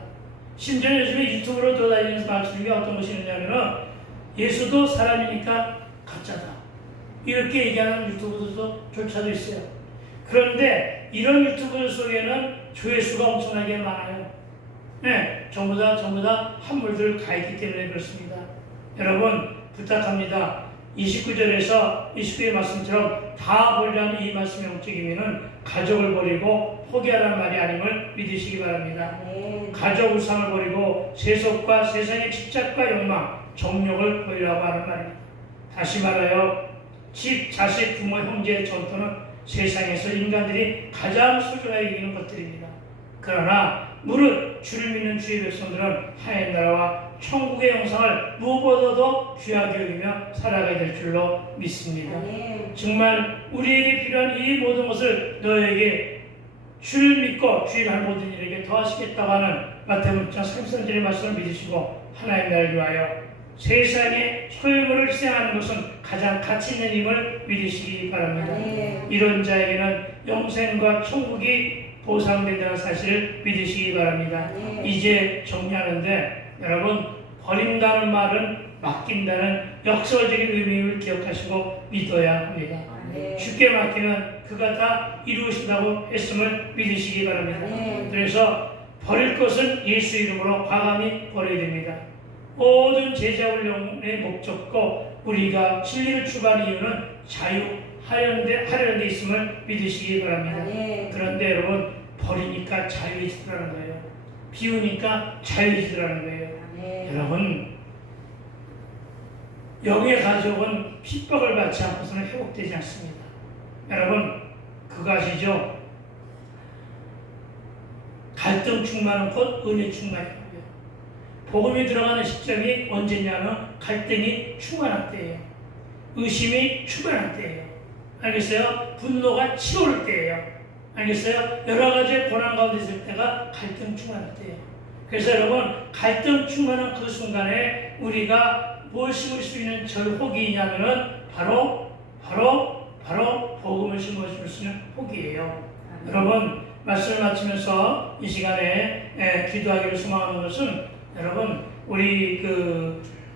심지어 요즘에 유튜브로 돌아다니는 말씀 중에 어떤 것이 있느냐면 예수도 사람이니까 가짜다, 이렇게 얘기하는 유튜브들도 조차도 있어요. 그런데 이런 유튜브 속에는 조회수가 엄청나게 많아요. 네, 전부 다 한물들 가 있기 때문에 그렇습니다. 여러분, 부탁합니다. 29절에서 29의 말씀처럼 다 버리라는 이 말씀의 영적 의미는 가족을 버리고 포기하라는 말이 아님을 믿으시기 바랍니다. 가족 우상을 버리고 세속과 세상의 집착과 욕망, 정욕을 버리라고 하는 말입니다. 다시 말하여 집, 자식, 부모, 형제의 전투는 세상에서 인간들이 가장 소중하게 여기는 것들입니다. 그러나 무릇 주를 믿는 주의 백성들은 하나님 나라와 천국의 영상을 무엇보다도 귀하게 여기며 살아가야 될 줄로 믿습니다. 정말 우리에게 필요한 이 모든 것을 너에게 주를 믿고 주의 할 모든 일에게 더하시겠다고 하는 마태복음 33절의 말씀을 믿으시고 하나님 나라를 위하여 세상에 소유물을 희생하는 것은 가장 가치 있는 힘을 믿으시기 바랍니다. 이런 자에게는 영생과 천국이 보상된다는 사실을 믿으시기 바랍니다. 이제 정리하는데, 여러분, 버린다는 말은 맡긴다는 역설적인 의미를 기억하시고 믿어야 합니다. 쉽게 맡기면 그가 다 이루신다고 했음을 믿으시기 바랍니다. 그래서 버릴 것은 예수 이름으로 과감히 버려야 됩니다. 모든 제자훈련의 목적과 우리가 진리를 추구하는 이유는 자유하려는 데 있음을 믿으시기 바랍니다. 그런데 여러분, 버리니까 자유해지더라는 거예요. 비우니까 자유해지더라는 거예요. 여러분, 영의 가족은 핍박을 받지 않고서는 회복되지 않습니다. 여러분, 그거 아시죠? 갈등 충만은 곧 은혜 충만이에요. 복음이 들어가는 시점이 언제냐면 갈등이 충만할 때예요. 의심이 충만할 때예요. 알겠어요? 분노가 치올 때예요. 알겠어요? 여러 가지 고난 가운데 있을 때가 갈등 충만할 때예요. 그래서 여러분, 갈등 충만한 그 순간에 우리가 뭘 심을 수 있는 절복이 있냐면은 바로 복음을 심어줄 수 있는 복이에요. 여러분, 말씀을 마치면서 이 시간에 기도하기를 소망하는 것은, 여러분, 우리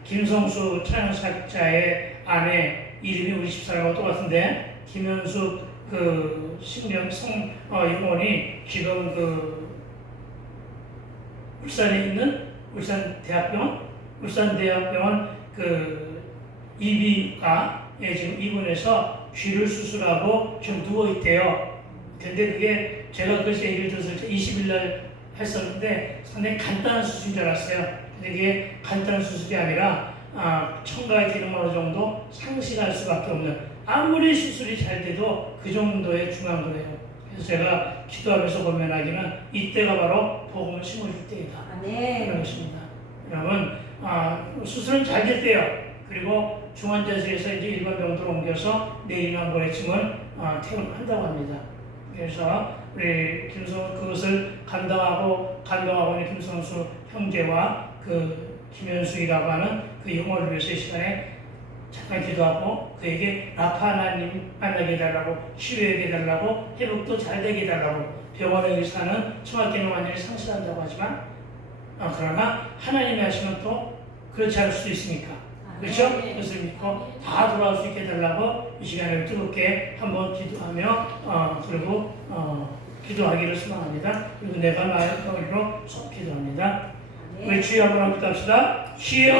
김성수 찬양사자의 아내 이름이 우리 집사람하고 똑같은데, 김현숙 영혼이 지금 울산에 있는 울산대학병원 이비과에 지금 입원해서 쥐를 수술하고 지금 누워있대요. 근데 그게 제가 그 얘기를 들었을 때 20일 날 했었는데 상당히 간단한 수술인 줄 알았어요. 근데 그게 간단한 수술이 아니라 청가의 기능을 어느 정도 상실할 수밖에 없는, 아무리 수술이 잘 돼도 그 정도의 중요한 거예요. 그래서 제가 기도하면서 고민하기는 이때가 바로 복음을 심어줄 때이다. 그런 것입니다. 여러분, 수술은 잘 됐대요. 그리고 중환자실에서 이제 일반 병동으로 옮겨서 내일이나 모레쯤은 퇴원한다고 합니다. 그래서 우리 그것을 감당하고 있는 김성수 형제와 그 김현수이라고 하는 그 영혼을 위해서 이 시간에 잠깐 기도하고 그에게 라파 하나님 만나게 해달라고, 치유하게 해달라고, 회복도 잘 되게 해달라고. 병원에 의사는 청각기능 완전히 상실한다고 하지만 그러나 하나님이 하시면 또 그렇지 않을 수도 있으니까, 그렇죠? 그것을 믿고 다 돌아올 수 있게 해달라고 이 시간에 뜨겁게 한번 기도하며 그리고 기도하기를 소망합니다. 그리고 내가 나의 머리로 기도합니다. 우리 주여 한번 기도합시다. 주여!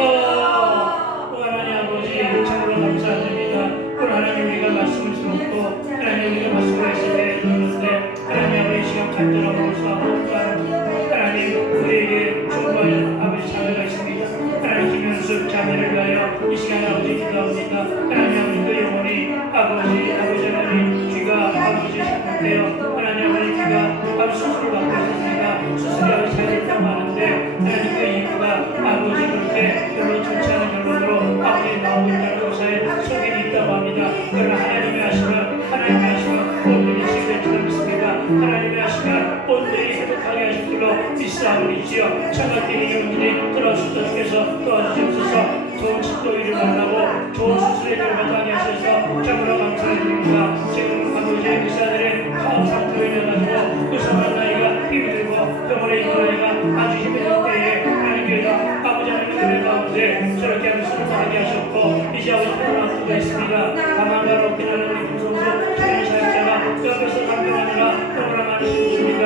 하나님 아버지, 참으로 감사드립니다. 오늘 하나님 우리가 말씀을 들었고 하나님 우리가 말씀을 했을 때 들었는데 하나님 아버지 시간 간절하고 감사하고 하나님 우리에게 중보할 아버지 자매가 있습니다. 하나님 김현숙 자매를 위하여 이 시간에 아버지 기도합니다. 하나님 아버지 그 영혼이 아버지 하나님 귀가 아버지 잘못되어 하나님 아버지 귀가 아버지 수술을 받고 있습니다. 수술이 아버지 잘 됐다고 하는데 하나님 그 이유가 아버지 그렇게 별로 좋지 않은 결론으로 아버지 나오고 있다는 의사의 소견이 있다고 합니다. 그러나 하나님이 하시면 온전히 치유될 줄 믿습니다. 하나님이 하시면 온전히 회복하게 하실 줄로 믿사옵니지요. 청각기능이 온전히 돌아올 수 있도록 해서 도와주시옵소서. 좋은 치료를 만나고 좋은 수술의 결과도 하셔서 참으로 감사드립니다. 지금 아버지의 의사들의 파업 상태로 인해가지고 의사만 나이가 힘이 들고 병원에 있는 나이가 아주 힘이 들 때에 하나님께서 아버지 하나님의 은혜 가운데 저렇게 하면서 하게 하셨고 이제 아버지 하나님 앞두고 있습니다. 다만 바로 그날은 우리 김성수 자연 사역자가 옆에서 감동하느라 너무나 많은 힘입니다.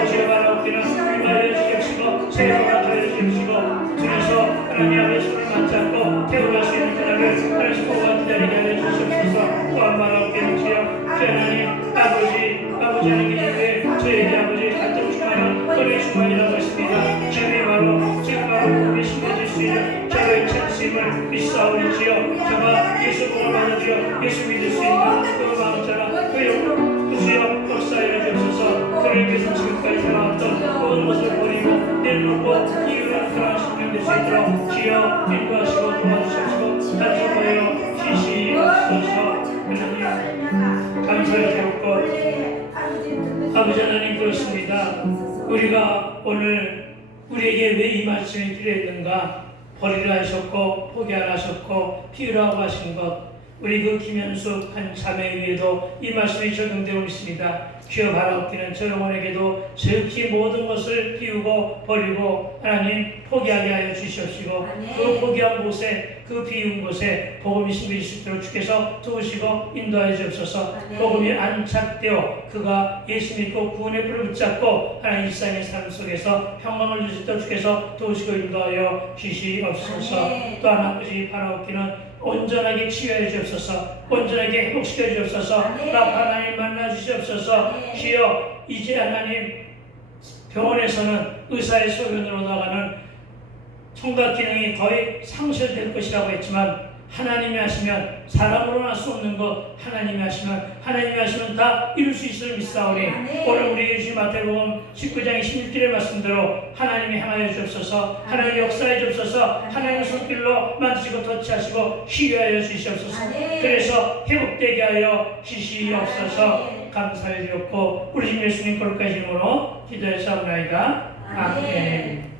어제 바로 그는 위하여 주십시고 새해가 하여 주십시고 주께서 하나님 아버지 손을 맞잡고 태어날 수 있는 그날을 하나님 보호와 기다리게 하여 주시옵소서. 또한 바로 그는 주여 하나님 아버지 하나님께 이르되 저에게 아버지 갈등 충만한 은혜 충만이라고 했습니다. 지금 바로 우리 심어질 수 있는 저의 찬심을 믿사오니지요. 저가 예수 복음을 받아들여 예수 믿을 수 있는 그 마음처럼 그 영혼 그 주여 역사에 주옵소서. 그를 위해서 지금까지 살아왔던 모든 것을 버리고 내놓고 이유를 그러한 신명 될 수 있도록 주여 인도하시고 도와주시옵시고 단속하여 주시옵소서. 하나님 감사를 드렸고 아버지 하나님 그렇습니다. 우리가 오늘 우리에게 왜 이 말씀이 필요했는가? 버리라 하셨고 포기하라 하셨고 피우라고 하신 것, 우리 그 김현숙 한 자매 위에도 이 말씀이 적용되고 있습니다. 주여 바라옵기는 저 영혼에게도 지극히 모든 것을 피우고 버리고 하나님 포기하게 하여 주시옵시고 그 포기한 곳에 그 비운 곳에 복음이 심해질 수 있도록 주께서 도우시고 인도하여 주옵소서. 복음이 안착되어 그가 예수 믿고 구원의 불을 붙잡고 하나님 일상의 삶 속에서 평강을 주실 수 있도록 주께서 도우시고 인도하여 주시옵소서. 또한 아버지 바라옵기는 온전하게 치유해 주옵소서. 온전하게 회복시켜 주옵소서. 라파 하나님 만나 주시옵소서. 주여 이제 하나님 병원에서는 의사의 소견으로 나가는 청각 기능이 거의 상실될 것이라고 했지만 하나님이 하시면 사람으로는 할 수 없는 것 하나님이 하시면 다 이룰 수 있을 믿사오니 오늘 우리에게 주신 마태복음 19장 16절의 말씀대로 하나님이 향하여 주옵소서. 하나님 역사해 주옵소서. 하나님의 손길로 만지고 터치하시고 치유하여 주시옵소서. 그래서 회복되게 하여 주시옵소서. 감사를 드렸고 우리 주 예수님 거룩한 이름으로 기도해 사옵나이다. 아멘.